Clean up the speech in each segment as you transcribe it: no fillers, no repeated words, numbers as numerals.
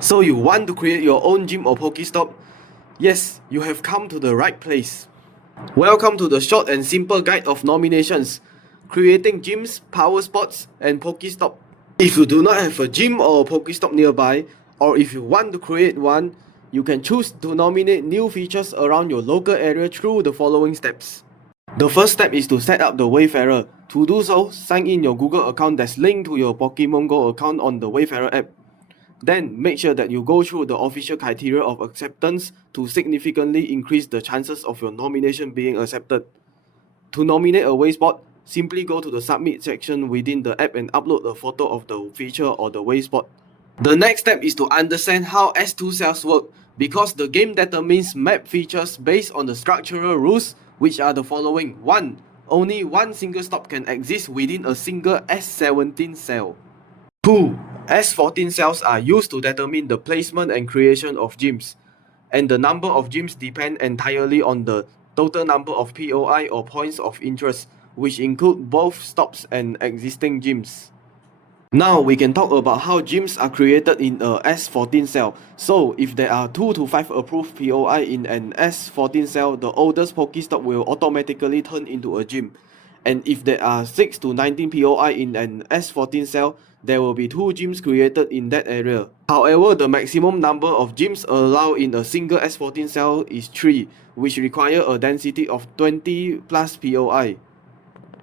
So you want to create your own gym or PokeStop? Yes, you have come to the right place. Welcome to the short and simple guide of nominations, creating gyms, power spots, and PokeStop. If you do not have a gym or a PokeStop nearby, or if you want to create one, you can choose to nominate new features around your local area through the following steps. The first step is to set up the Wayfarer. To do so, sign in your Google account that's linked to your Pokemon Go account on the Wayfarer app. Then make sure that you go through the official criteria of acceptance to significantly increase the chances of your nomination being accepted. To nominate a Wayspot, simply go to the submit section within the app and upload a photo of the feature or the Wayspot. The next step is to understand how S2 cells work, because the game determines map features based on the structural rules, which are the following. 1. Only one single stop can exist within a single S17 cell. 2. S14 cells are used to determine the placement and creation of gyms, and the number of gyms depend entirely on the total number of POI or points of interest, which include both stops and existing gyms. Now we can talk about how gyms are created in a S14 cell. So if there are 2 to 5 approved POI in an S14 cell, the oldest PokeStop will automatically turn into a gym. And if there are 6 to 19 POI in an S14 cell, there will be 2 gyms created in that area. However, the maximum number of gyms allowed in a single S14 cell is 3, which require a density of 20 plus POI.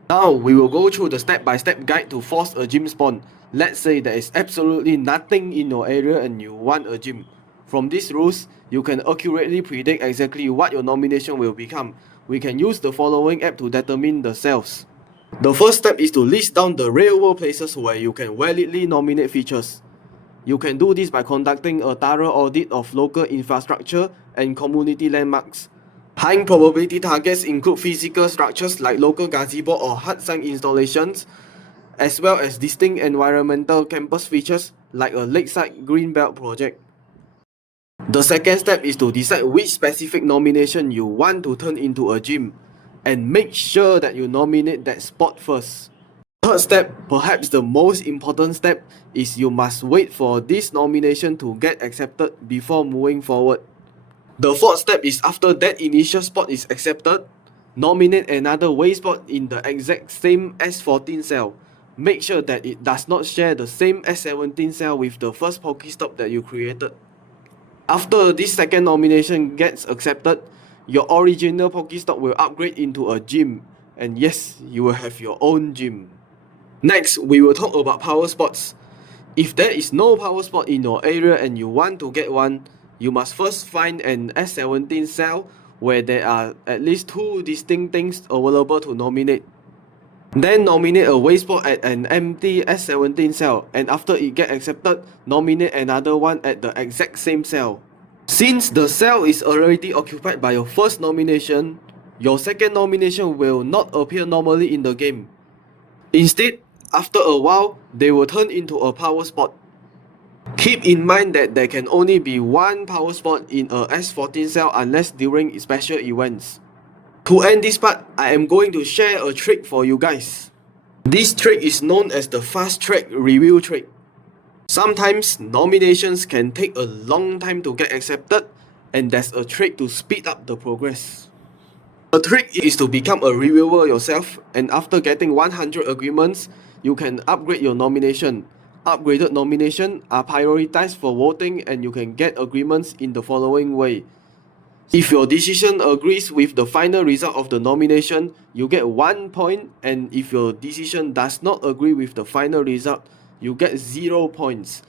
Now we will go through the step-by-step guide to force a gym spawn. Let's say there is absolutely nothing in your area and you want a gym. From these rules, you can accurately predict exactly what your nomination will become. We can use the following app to determine the cells. The first step is to list down the real-world places where you can validly nominate features. You can do this by conducting a thorough audit of local infrastructure and community landmarks. High probability targets include physical structures like local gazebo or hard sign installations, as well as distinct environmental campus features like a lakeside greenbelt project. The second step is to decide which specific nomination you want to turn into a gym, and make sure that you nominate that spot first. Third step, perhaps the most important step, is you must wait for this nomination to get accepted before moving forward. The fourth step is after that initial spot is accepted, nominate another Wayspot in the exact same S14 cell. Make sure that it does not share the same S17 cell with the first PokeStop that you created. After this second nomination gets accepted, your original PokeStop will upgrade into a gym, and yes, you will have your own gym. Next, we will talk about power spots. If there is no power spot in your area and you want to get one, you must first find an S17 cell where there are at least 2 distinct things available to nominate. Then nominate a Wayspot at an empty S17 cell, and after it gets accepted, nominate another one at the exact same cell. Since the cell is already occupied by your first nomination, your second nomination will not appear normally in the game. Instead, after a while, they will turn into a power spot. Keep in mind that there can only be one power spot in a S14 cell unless during special events. To end this part, I am going to share a trick for you guys. This trick is known as the fast track review trick. Sometimes nominations can take a long time to get accepted, and there's a trick to speed up the progress. The trick is to become a reviewer yourself, and after getting 100 agreements, you can upgrade your nomination. Upgraded nomination are prioritized for voting, and you can get agreements in the following way. If your decision agrees with the final result of the nomination, you get 1 point, and if your decision does not agree with the final result, you get 0 points.